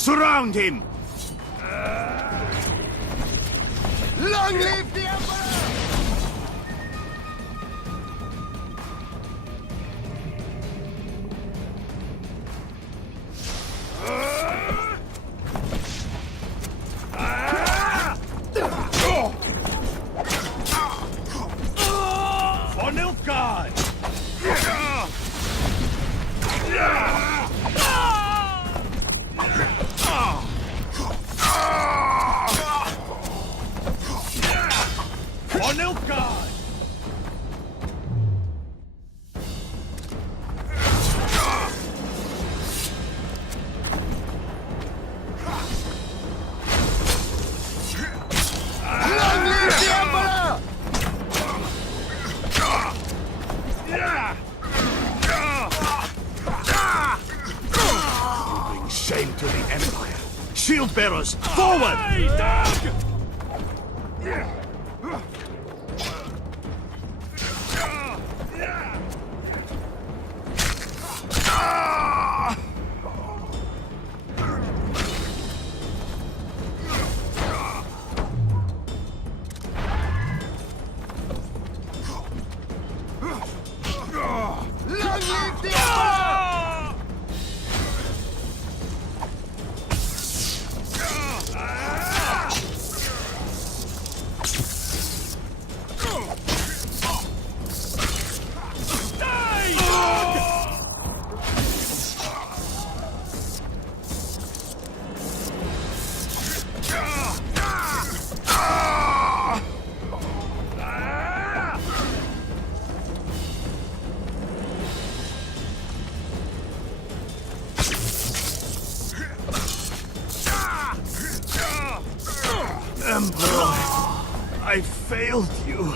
Surround him! Long live the Emperor! For Nilfgaard! For Nilfgaard! Long live the Emperor! Bring shame to the Empire. Shield bearers, forward! Long live the Emperor! Emperor, I failed you.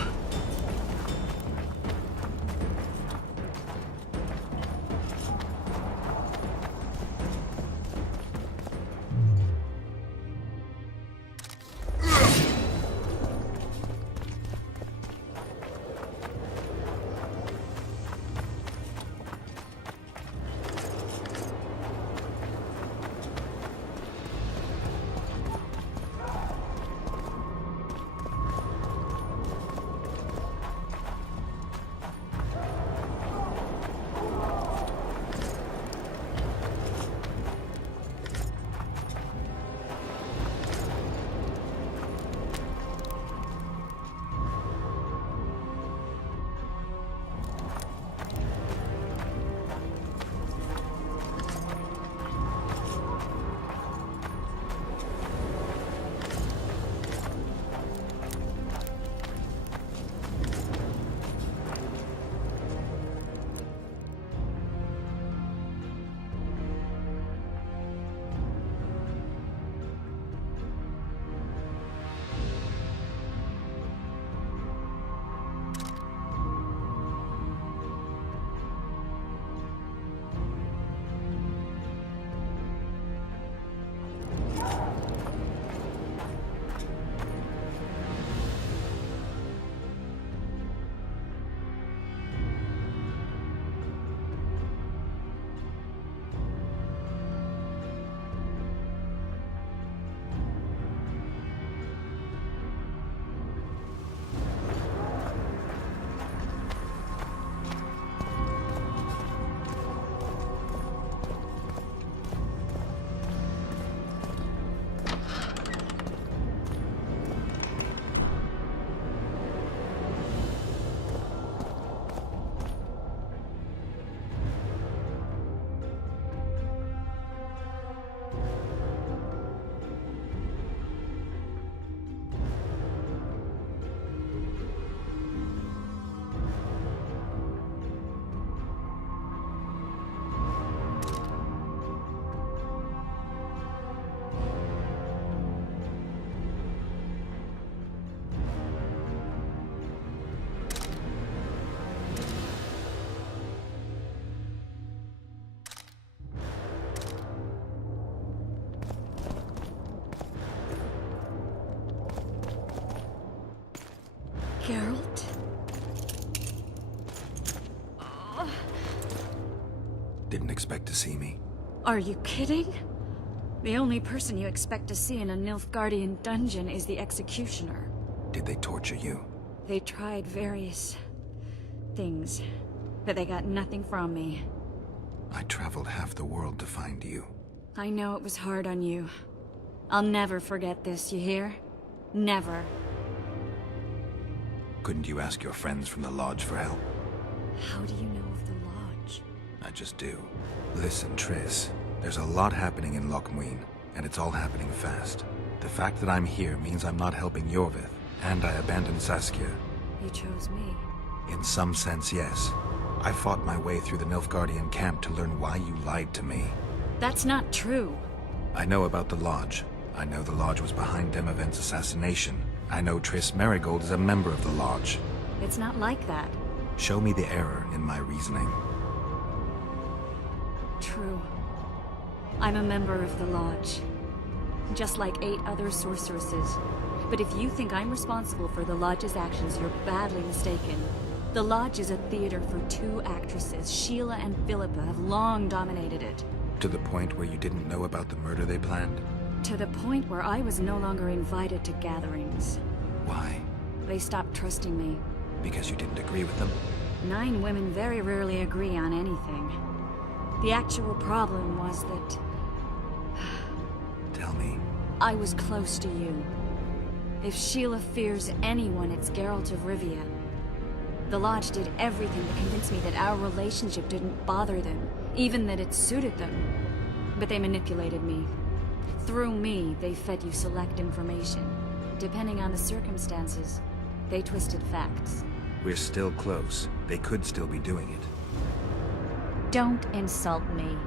Geralt? Didn't expect to see me. Are you kidding? The only person you expect to see in a Nilfgaardian dungeon is the executioner. Did they torture you? They tried various things, but they got nothing from me. I traveled half the world to find you. I know it was hard on you. I'll never forget this, you hear? Never. Couldn't you ask your friends from the Lodge for help? How do you know of the Lodge? I just do. Listen, Triss. There's a lot happening in Lochmuin, and it's all happening fast. The fact that I'm here means I'm not helping Yorvith, and I abandoned Saskia. You chose me. In some sense, yes. I fought my way through the Nilfgaardian camp to learn why you lied to me. That's not true. I know about the Lodge. I know the Lodge was behind Demavend's assassination. I know Triss Merigold is a member of the Lodge. It's not like that. Show me the error in my reasoning. True. I'm a member of the Lodge. Just like 8 other sorceresses. But if you think I'm responsible for the Lodge's actions, you're badly mistaken. The Lodge is a theater for 2 actresses. Sheila and Philippa have long dominated it. To the point where you didn't know about the murder they planned? To the point where I was no longer invited to gatherings. Why? They stopped trusting me. Because you didn't agree with them? 9 women very rarely agree on anything. The actual problem was that Tell me. I was close to you. If Sheila fears anyone, it's Geralt of Rivia. The Lodge did everything to convince me that our relationship didn't bother them, even that it suited them. But they manipulated me. Through me, they fed you select information. Depending on the circumstances, they twisted facts. We're still close. They could still be doing it. Don't insult me.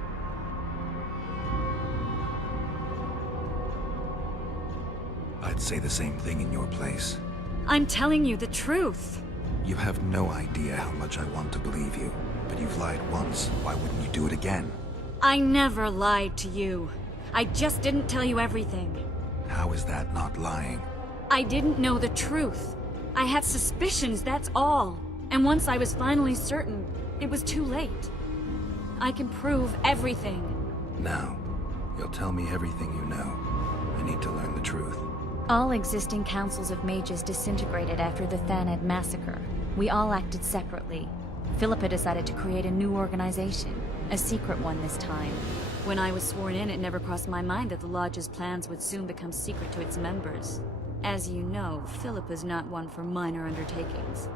I'd say the same thing in your place. I'm telling you the truth. You have no idea how much I want to believe you. But you've lied once. Why wouldn't you do it again? I never lied to you. I just didn't tell you everything. How is that not lying? I didn't know the truth. I had suspicions, that's all. And once I was finally certain, it was too late. I can prove everything. Now, you'll tell me everything you know. I need to learn the truth. All existing councils of mages disintegrated after the Thanad massacre. We all acted separately. Philippa decided to create a new organization, a secret one this time. When I was sworn in, it never crossed my mind that the Lodge's plans would soon become secret to its members. As you know, Philippa's not one for minor undertakings.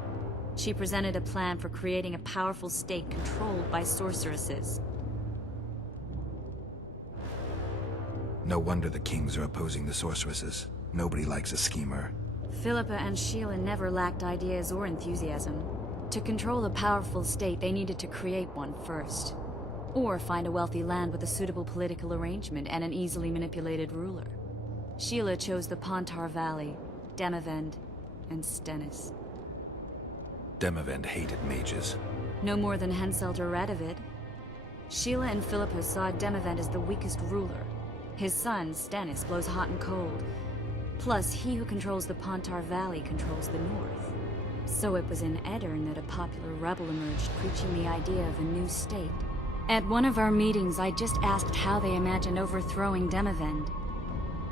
She presented a plan for creating a powerful state controlled by sorceresses. No wonder the kings are opposing the sorceresses. Nobody likes a schemer. Philippa and Sheila never lacked ideas or enthusiasm. To control a powerful state, they needed to create one first. Or find a wealthy land with a suitable political arrangement and an easily manipulated ruler. Sheila chose the Pontar Valley, Demavend, and Stennis. Demavend hated mages. No more than Henselder Radovid. Sheila and Philippa saw Demavend as the weakest ruler. His son, Stennis, blows hot and cold. Plus, he who controls the Pontar Valley controls the north. So it was in Edirn that a popular rebel emerged, preaching the idea of a new state. At one of our meetings, I just asked how they imagined overthrowing Demavend.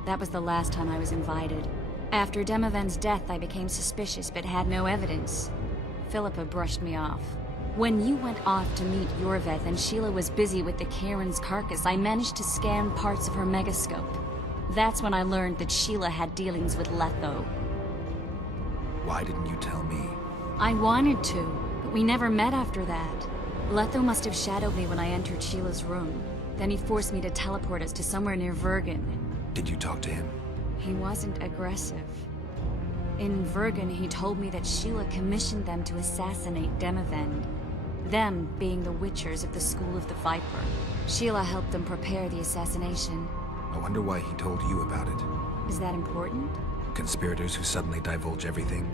That was the last time I was invited. After Demavend's death, I became suspicious, but had no evidence. Philippa brushed me off. When you went off to meet Yorveth and Sheila was busy with the Karen's carcass, I managed to scan parts of her megascope. That's when I learned that Sheila had dealings with Letho. Why didn't you tell me? I wanted to, but we never met after that. Letho must have shadowed me when I entered Sheila's room. Then he forced me to teleport us to somewhere near Vergen. Did you talk to him? He wasn't aggressive. In Vergen, he told me that Sheila commissioned them to assassinate Demavend. Them being the Witchers of the School of the Viper. Sheila helped them prepare the assassination. I wonder why he told you about it. Is that important? Conspirators who suddenly divulge everything?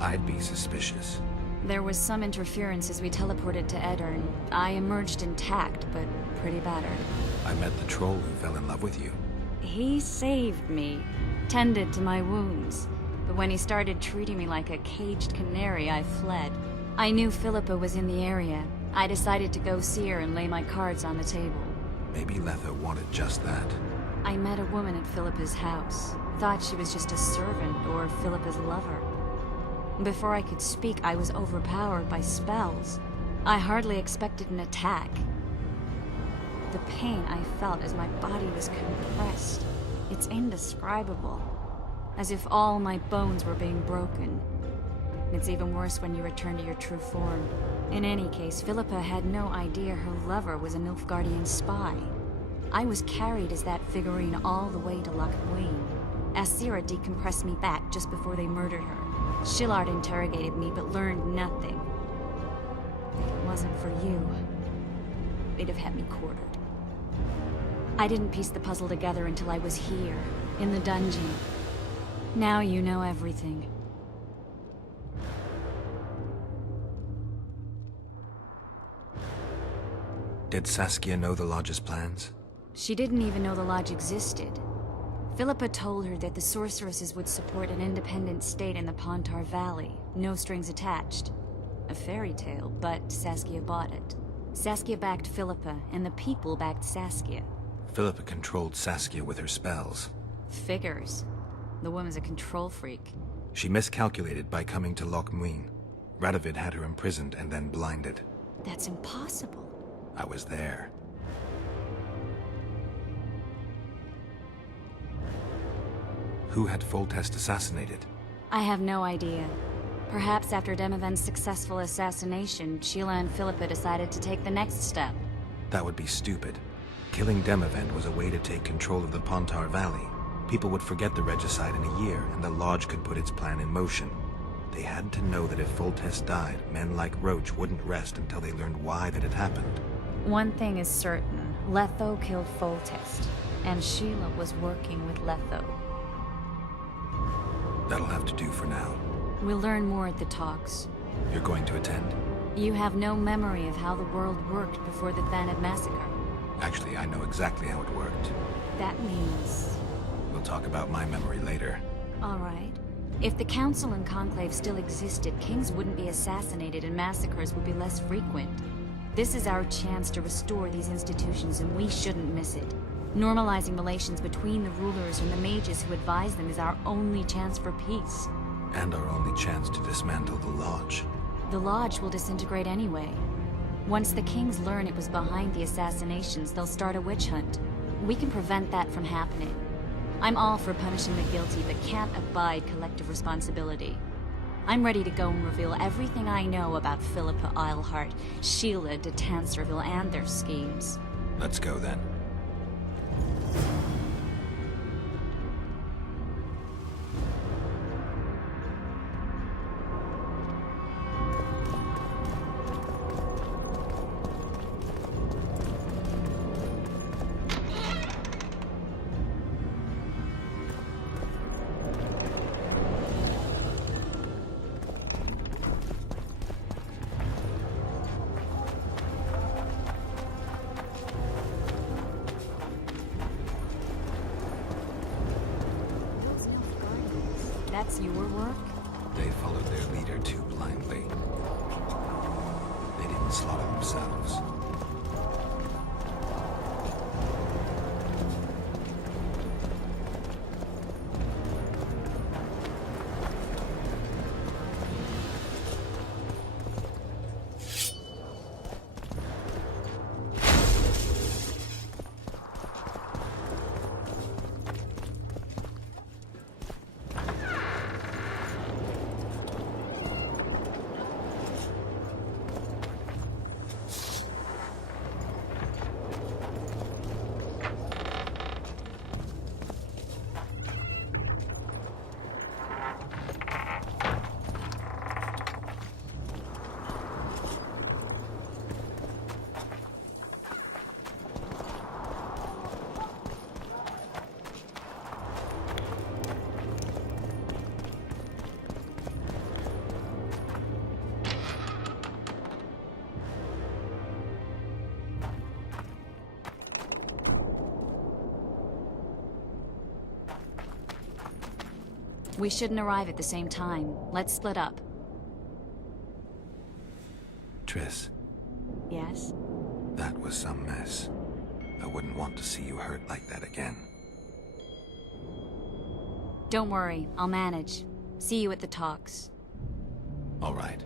I'd be suspicious. There was some interference as we teleported to Edirn. I emerged intact, but pretty battered. I met the troll who fell in love with you. He saved me, tended to my wounds. But when he started treating me like a caged canary, I fled. I knew Philippa was in the area. I decided to go see her and lay my cards on the table. Maybe Letho wanted just that. I met a woman at Philippa's house. Thought she was just a servant or Philippa's lover. Before I could speak, I was overpowered by spells. I hardly expected an attack. The pain I felt as my body was compressed, it's indescribable. As if all my bones were being broken. It's even worse when you return to your true form. In any case, Philippa had no idea her lover was a Nilfgaardian spy. I was carried as that figurine all the way to Loch Muin. Asira decompressed me back just before they murdered her. Shillard interrogated me but learned nothing. If it wasn't for you, they'd have had me quartered. I didn't piece the puzzle together until I was here, in the dungeon. Now you know everything. Did Saskia know the Lodge's plans? She didn't even know the Lodge existed. Philippa told her that the sorceresses would support an independent state in the Pontar Valley, no strings attached. A fairy tale, but Saskia bought it. Saskia backed Philippa, and the people backed Saskia. Philippa controlled Saskia with her spells. Figures. The woman's a control freak. She miscalculated by coming to Loch Muin. Radovid had her imprisoned and then blinded. That's impossible. I was there. Who had Foltest assassinated? I have no idea. Perhaps after Demavend's successful assassination, Sheila and Philippa decided to take the next step. That would be stupid. Killing Demavend was a way to take control of the Pontar Valley. People would forget the regicide in a year, and the Lodge could put its plan in motion. They had to know that if Foltest died, men like Roach wouldn't rest until they learned why that had happened. One thing is certain. Letho killed Foltest, and Sheila was working with Letho. That'll have to do for now. We'll learn more at the talks. You're going to attend? You have no memory of how the world worked before the Thanad massacre. Actually, I know exactly how it worked. That means... We'll talk about my memory later. All right. If the Council and Conclave still existed, kings wouldn't be assassinated and massacres would be less frequent. This is our chance to restore these institutions, and we shouldn't miss it. Normalizing relations between the rulers and the mages who advise them is our only chance for peace. And our only chance to dismantle the Lodge. The Lodge will disintegrate anyway. Once the kings learn it was behind the assassinations, they'll start a witch hunt. We can prevent that from happening. I'm all for punishing the guilty, but can't abide collective responsibility. I'm ready to go and reveal everything I know about Philippa Eilhart, Sheila de Tanserville, and their schemes. Let's go then. That's your work? They followed their leader too blindly. They didn't slaughter themselves. We shouldn't arrive at the same time. Let's split up. Triss, Yes? that was some mess. I wouldn't want to see you hurt like that again. Don't worry, I'll manage. See you at the talks. All right.